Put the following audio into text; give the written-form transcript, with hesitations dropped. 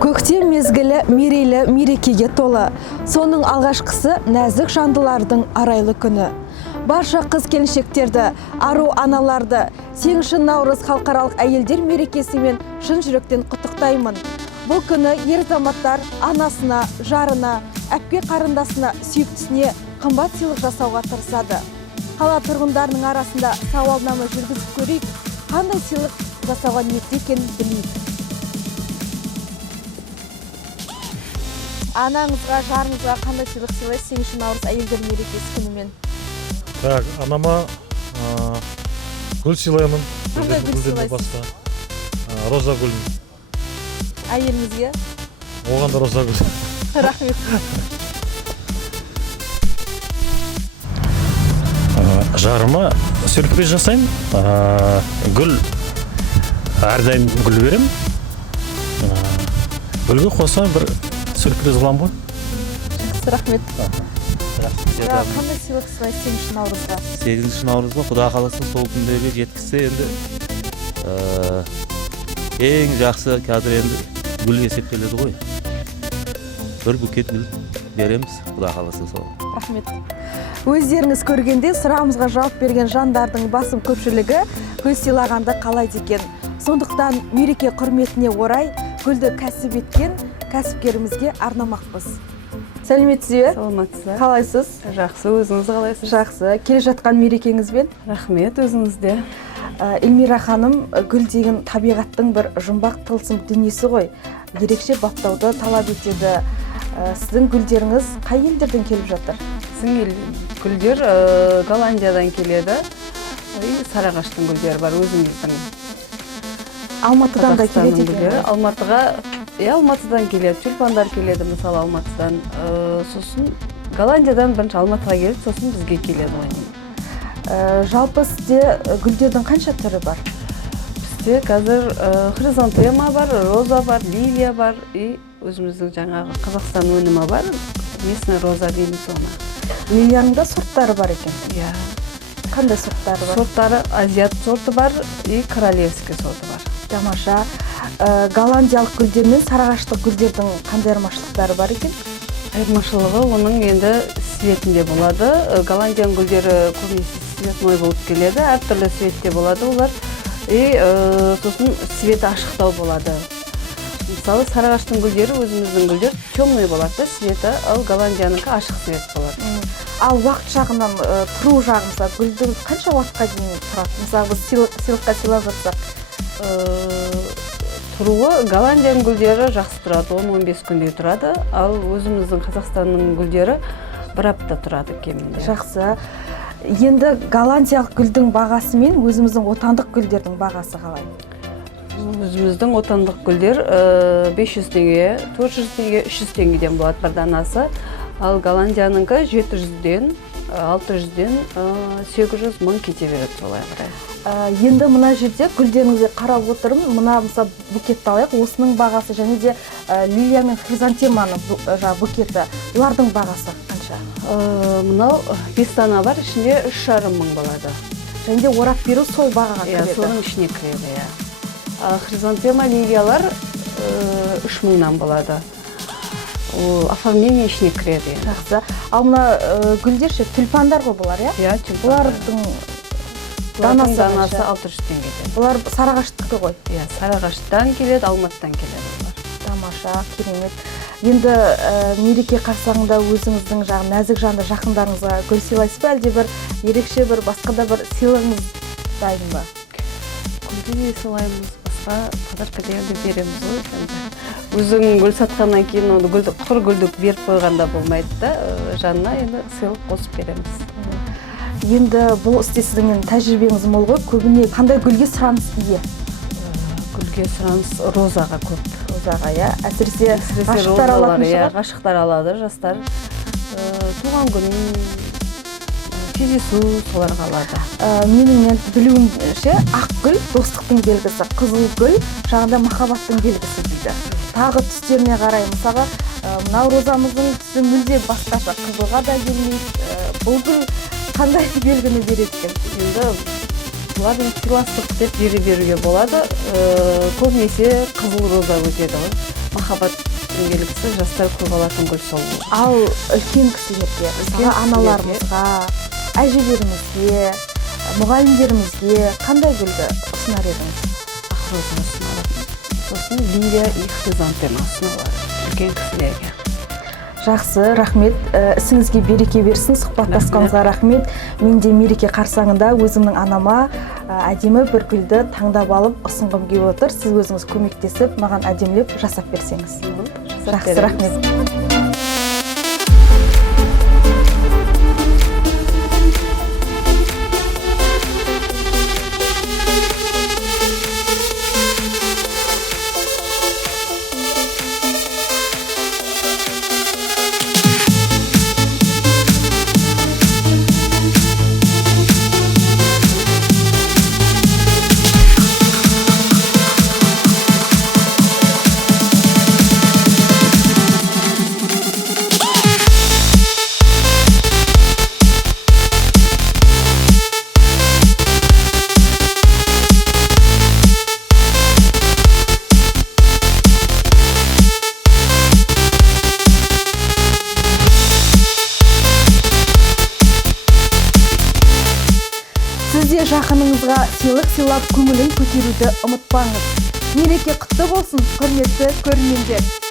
Көктем мезгілі мерейлі мерекеге толы. Соның алғашқысы нәзік жандылардың арайлы күні. Барша қыз-келіншектерді, ару аналарды Сегізінші наурыз халықаралық әйелдер мерекесімен шын жүректен құттықтаймын. Бұл күні ер азаматтар анасына, жарына, әпке қарындасына, сүйіктісіне қымбат сыйлық жасауға тырысады. Қала тұрғындарының арасында сауалнама жүргізіп көрейік, қандай сыйлық жасауға ниетті екенін білейік. Анаңызға, жарыңызға қандай сыйлық сыйлайсыз Сегізінші наурыз әйелдер мерекесі күнімен? Так, анама гүл сыйлаймын. Қандай гүл сыйлайсыз? Роза гүл. Әйеліңізге? Оған да роза гүл. Рахмет. Жарыма сюрприз жасаймын. Гүл, әрдайым гүл берем. Гүлге қоса бір сюрприз қылам ғой. Рахмет. Қандай сыйлық сыйлайсыз Сегізінші наурызға? Сегізінші наурызға Құда қаласа сол күндерге жеткізсе енді ең жақсы қазір енді гүл есептеледі ғой. Бір букет гүл береміз, Құда қаласа сол. Рахмет. Өздеріңіз көргенде сұрағымызға жауап берген жандардың басым көпшілігі гүл сыйлағанды қалайды екен. Сондықтан мереке құрметіне орай гүлді кәсіп еткен кәсіпкерімізге арнамақпыз. Сәлеметсіз бе? Саламатсыз. Қалайсыз? Жақсы, өзіңіз қалайсыз? Жақсы. Келе жатқан мерекеңізбен? Рахмет, өзіңізде. Эльмира ханым, гүл деген табиғаттың бір жұмбақ тылсым дүниесі ғой. Ерекше баптауды талап етеді. Сіздің гүлдеріңіз қай елдерден келіп жатыр? Сіздің гүлдер Голландиядан келеді. Сарыағаштың гүлдері бар, өзіңіздің. Алматыдан да келеді екен. Алматыдан келеді, тюльпандар келеді, мысалы Алматыдан. Сосын Голландиядан бірінші Алматыға келеді, сосын бізге келеді ғой. Жалпы сізде гүлдердің қанша түрі бар? Бізде қазір хризантема бар, роза бар, лилия бар, өзіміздің жаңағы Қазақстан өнімі бар, местная роза дейміз оны. Лилияның да сорттары бар екен. Иә. Қандай сорттары бар? Сорттары азиат сорты бар, королевский сорты бар. Тамаша. Голландиялық гүлдер мен сарыағаштық гүлдердің қандай айырмашылықтары бар екен? Айырмашылығы оның енді светінде болады. Голландияның гүлдері көбінесе цветной болып келеді, әртүрлі светте болады олар. Сосын светі ашықтау болады. Мысалы, сарыағаштың гүлдері, өзіміздің гүлдер темный болады, светі, ал Голландияныкі ашық свет болады. Ал уақыт жағынан тұру жағымызда гүлдің қанша уақытқа дейін тұрады? Мысалы, біз сыйлыққа сыйлап жатсақ, тұруы Голландияның гүлдері жақсы тұрады, 10-15 күндей тұрады, ал өзіміздің Қазақстанның гүлдері бір апта тұрады кемінде. Жақсы. Енді голландиялық гүлдің бағасы мен өзіміздің отандық гүлдердің бағасы қалай? Өзіміздің отандық гүлдер 500 теңге, 400 теңге, 300 теңгеден болады бір данасы, ал Голландияныкі 700-ден, 600-ден 800 мың кете береді солай қарай. Енді мұна жерде гүлдеріңізге қарап отырмын. Мұна мысалы букетті алайық, осының бағасы және де лилия мен хризантеманың букеті. Олардың бағасы қанша? Мынау 5 дана бар, ішінде 3,5 мың болады. Және де орап беру сол бағаға кіреді. Соның ішіне кіреді. Хризантема, лилиялар 3 мыңнан болады. Оформление ішіне кіреді. Жақсы. Ал мұна гүлдер ше, тюльпандар ғой бұлар, иә? Иә, тюльпандар. Бұлардың данасы 600 теңгеден. Бұлар сарыағаштікі ғой? Иә, Сарыағаштан келеді, Алматыдан келеді олар. Тамаша, керемет. Енді мереке қарсаңында өзіңіздің нәзік жанды жақындарыңызға гүл сыйлайсыз ба, әлде бір ерекше бір басқа да бір сыйлығыңыз дайын ба? Гүлді сыйлаймыз, басқа подаркалерді береміз ғой. Өзің гүл сатқаннан кейін оны құр гүлді беріп қойғанда болмайды да, жанына енді сыйлық қосып береміз. Енді бұл істе сіздің тәжірибеңіз мол ғой, көбіне қандай гүлге сұраныс ие? Гүлге сұраныс розаға көп. Розаға, иә? Әсіресе ғашықтар алатын шығар? Ғашықтар алады, жастар. Туған күн, кездесу соларға алады. Менің білуімше, ақ гүл достықтың белгісі, қызыл гүл жағында махаббаттың белгісі дейді. Тағы түстеріне қарай, мысалға, мынау розамыздың түсі мүлде басқаша, қызылға да келмейді. Бұл гүл қандай белгіні береді екен? Енді бұлардың сыйластық деп беруге болады. Көбінесе қызыл роза өтеді ғой. махаббат белгісі, жастар көп алатын гүл сол. Ал үлкен кісілерге, мысалы аналарымызға, әжелерімізге, мұғалімдерімізге қандай гүлді ұсынар едіңіз? Ақрозаны ұсынар. Сосын лилия и хризантема ұсынылар үлкен кісілерге. Жақсы, рахмет. Ісіңізге береке берсін, сұхбаттасқаныңызға рахмет. Мен де мереке қарсаңында өзімнің анама әдемі бір гүлді таңдап алып ұсынғым келіп отыр. Сіз өзіңіз көмектесіп, маған әдемілеп жасап берсеңіз. Жақсы, рахмет. Сізде жақыныңызға сыйлық сыйлап көңілін көтеруді ұмытпаңыз. Мереке құтты болсын, құрметті көрермендер.